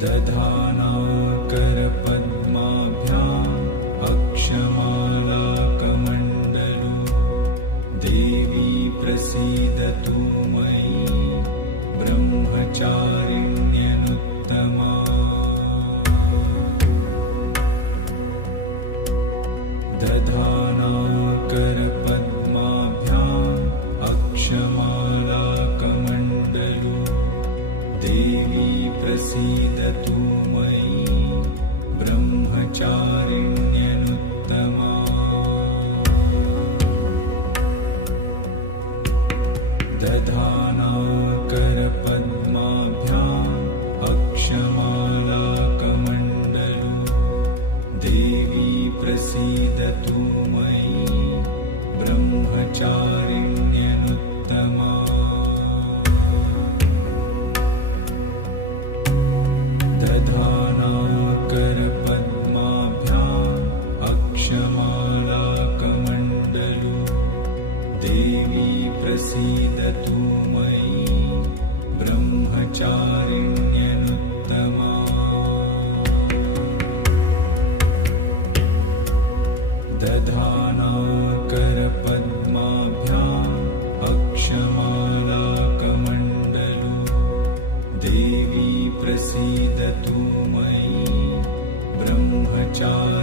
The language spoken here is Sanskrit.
दधानाकरपद्माभ्याम् अक्षमालाकमण्डलु देवी प्रसीदतु मयि ब्रह्मचारिण्यनुत्तमा दधानाकरपद्माभ्याम् अक्षमालाकमण्डलु देवी प्रसीदतु मयि ब्रह्मचारिण्यनुत्तमा दधानाकरपद्माभ्याम् अक्षमालाकमण्डलु देवी प्रसीदतु मयि ब्रह्मचारिण्यनुत्तमा दधानाकरपद्माभ्याम् अक्षमालाकमण्डलु देवी प्रसीदतु मयि ब्रह्मचारिण्यनुत्तमा दधानाकरपद्माभ्याम् अक्षमालाकमण्डलु देवी प्रसीदतु मयि ब्रह्मचारिण्यनुत्तमा